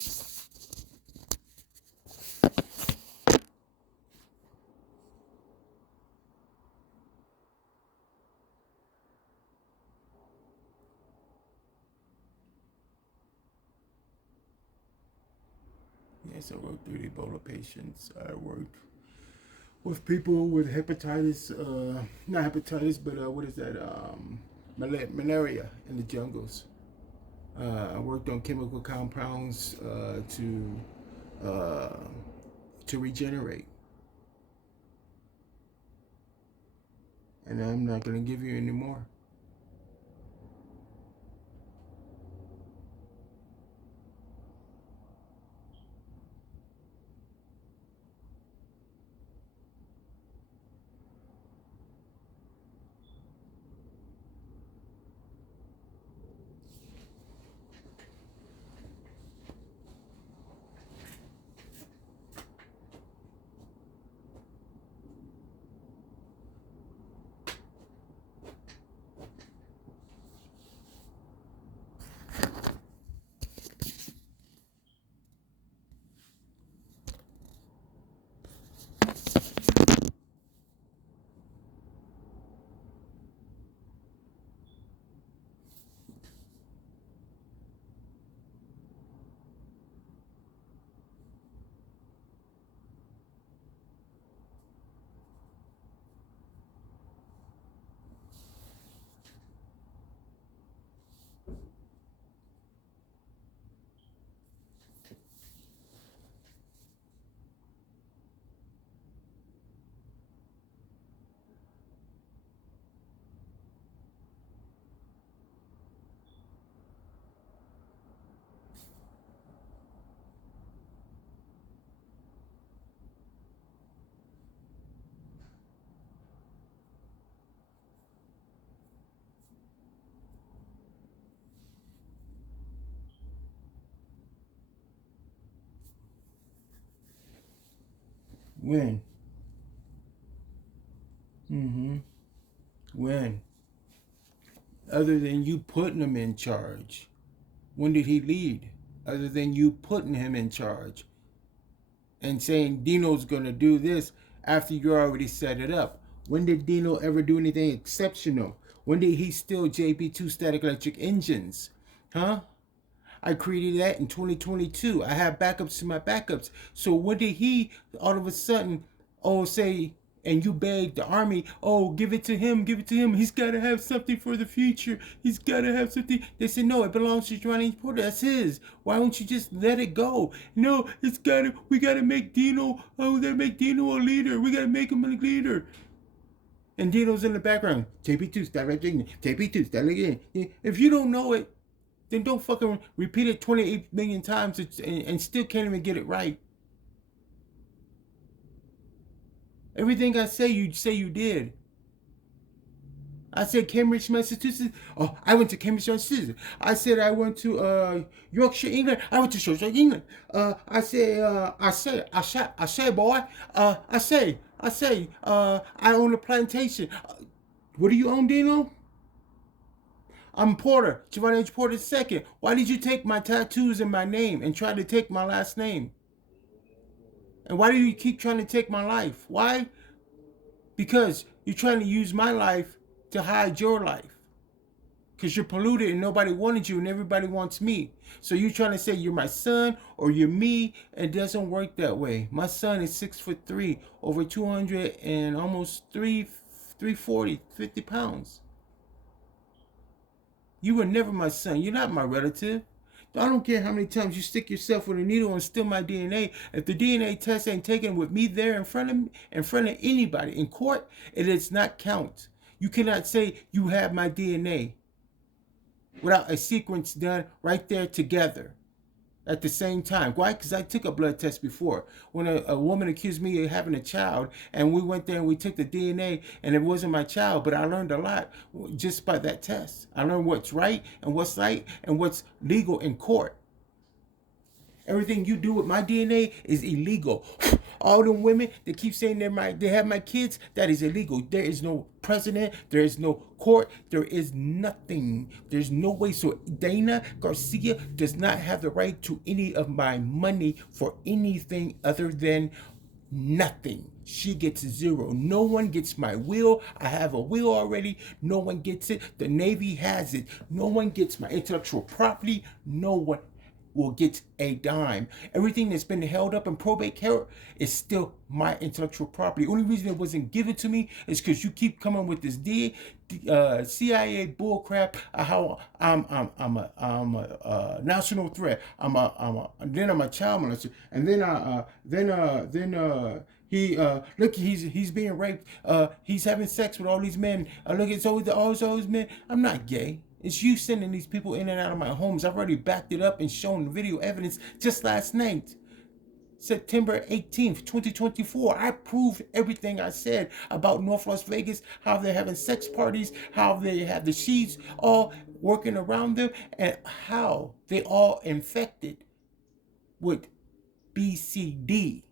Yes, I worked with Ebola patients. I worked with people with hepatitis, not hepatitis, but what is that? Malaria in the jungles. I worked on chemical compounds uh, to regenerate, and I'm not going to give you any more. When? Mm-hmm. When? Other than you putting him in charge. When did he lead? Other than you putting him in charge and saying Dino's gonna do this after you already set it up. When did Dino ever do anything exceptional? When did he steal JP2 static electric engines? Huh? I created that in 2022. I have backups to my backups. So when did he all of a sudden, say, and you begged the army, give it to him, give it to him. He's got to have something for the future. He's got to have something. They said, no, it belongs to Johnny Porter. That's his. Why don't you just let it go? No, we got to make Dino, we got to make Dino a leader. We got to make him a leader. And Dino's in the background. JP2, start again. JP2, start again. If you don't know it, then don't fucking repeat it 28 million times and still can't even get it right. Everything I say you did. I said Cambridge, Massachusetts. Oh, I went to Cambridge, Massachusetts. I said I went to Yorkshire, England. I went to Yorkshire, England. I say, boy. I own a plantation. What do you own, Dino? I'm Porter, Giovanni H. Porter II. Why did you take my tattoos and my name and try to take my last name? And why do you keep trying to take my life? Why? Because you're trying to use my life to hide your life. Because you're polluted and nobody wanted you and everybody wants me. So you're trying to say you're my son or you're me. It doesn't work that way. My son is 6'3", over 200 and almost 340, 50 pounds. You were never my son. You're not my relative. I don't care how many times you stick yourself with a needle and steal my DNA. If the DNA test ain't taken with me there in front of anybody in court, it does not count. You cannot say you have my DNA without a sequence done right there together at the same time. Why? Because I took a blood test before. When a woman accused me of having a child, and we went there and we took the DNA, and it wasn't my child, but I learned a lot just by that test. I learned what's right and what's legal in court. Everything you do with my DNA is illegal. All them women that keep saying they have my kids, that is illegal. There is no president, there is no court, there is nothing. There's no way. So Dana Garcia does not have the right to any of my money for anything other than nothing. She gets zero. No one gets my will. I have a will already. No one gets it. The Navy has it. No one gets my intellectual property. No one will get a dime. Everything that's been held up in probate care is still my intellectual property. The only reason it wasn't given to me is because you keep coming with this CIA bullcrap. How I'm a national threat. I'm a child molester, and then he look, he's being raped. He's having sex with all these men. Look, it's all those men. I'm not gay. It's you sending these people in and out of my homes. I've already backed it up and shown video evidence just last night. September 18th, 2024. I proved everything I said about North Las Vegas, how they're having sex parties, how they have the sheets all working around them, and how they all infected with BCD.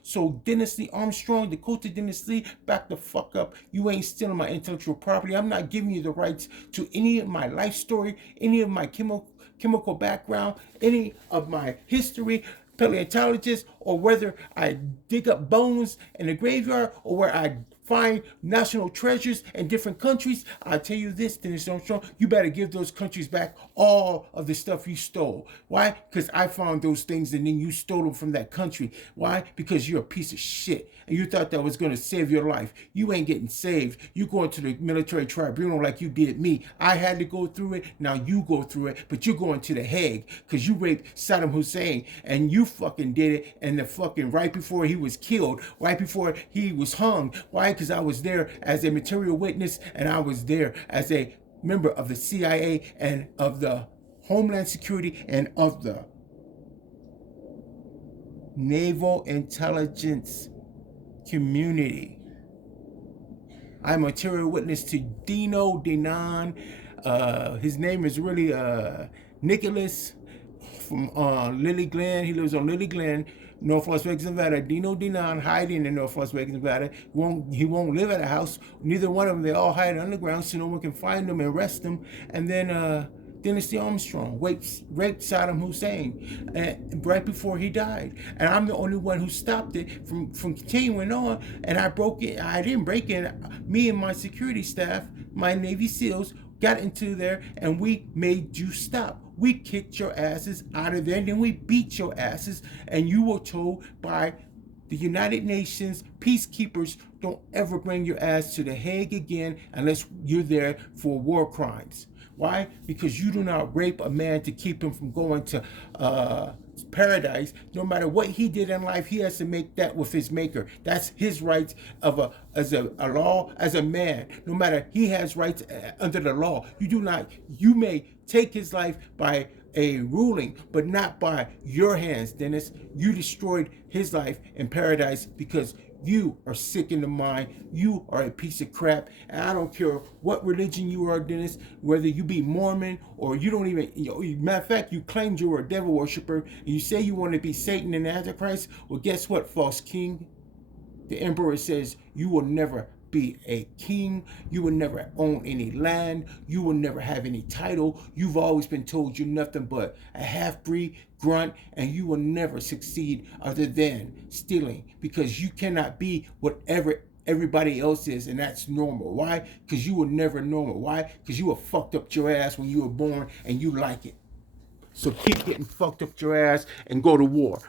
So Dennis Lee Armstrong, Dakota Dennis Lee, back the fuck up. You ain't stealing my intellectual property. I'm not giving you the rights to any of my life story, any of my chemical background, any of my history, paleontologist, or whether I dig up bones in the graveyard or where I find national treasures in different countries. I'll tell you this, Dennis Armstrong, you better give those countries back all of the stuff you stole. Why? Because I found those things and then you stole them from that country. Why? Because you're a piece of shit and you thought that was going to save your life. You ain't getting saved. You going to the military tribunal like you did me. I had to go through it. Now you go through it, but you're going to the Hague because you raped Saddam Hussein and you fucking did it, and the fucking right before he was killed, right before he was hung. Why? Because I was there as a material witness, and I was there as a member of the CIA and of the Homeland Security and of the Naval Intelligence community. I'm a material witness to Dino Dinan. His name is really Nicholas from Lily Glen. He lives on Lily Glen, North Las Vegas, Nevada. Dino Dinan hiding in North Las Vegas, Nevada. He won't live at a house. Neither one of them. They all hide underground so no one can find them and arrest them. And then Dennis Lee Armstrong raped Saddam Hussein right before he died. And I'm the only one who stopped it from continuing on. And I broke it. I didn't break it. Me and my security staff, my Navy SEALs, got into there and we made you stop. We kicked your asses out of there and then we beat your asses, and you were told by the United Nations peacekeepers, don't ever bring your ass to The Hague again unless you're there for war crimes. Why? Because you do not rape a man to keep him from going to paradise. No matter what he did in life, he has to make that with his maker. That's his rights of as a law, as a man. No matter, he has rights under the law. You do not. You may take his life by a ruling, but not by your hands, Dennis. You destroyed his life in paradise because you are sick in the mind. You are a piece of crap. And I don't care what religion you are, Dennis, whether you be Mormon or you don't even, matter of fact, you claimed you were a devil worshiper and you say you want to be Satan and Antichrist. Well, guess what, false king? The emperor says you will never be a king. You will never own any land. You will never have any title. You've always been told you're nothing but a half-breed grunt, and you will never succeed other than stealing, because you cannot be whatever everybody else is, and that's normal. Why? Because you were never normal. Why? Because you were fucked up your ass when you were born and you like it. So keep getting fucked up your ass and go to war.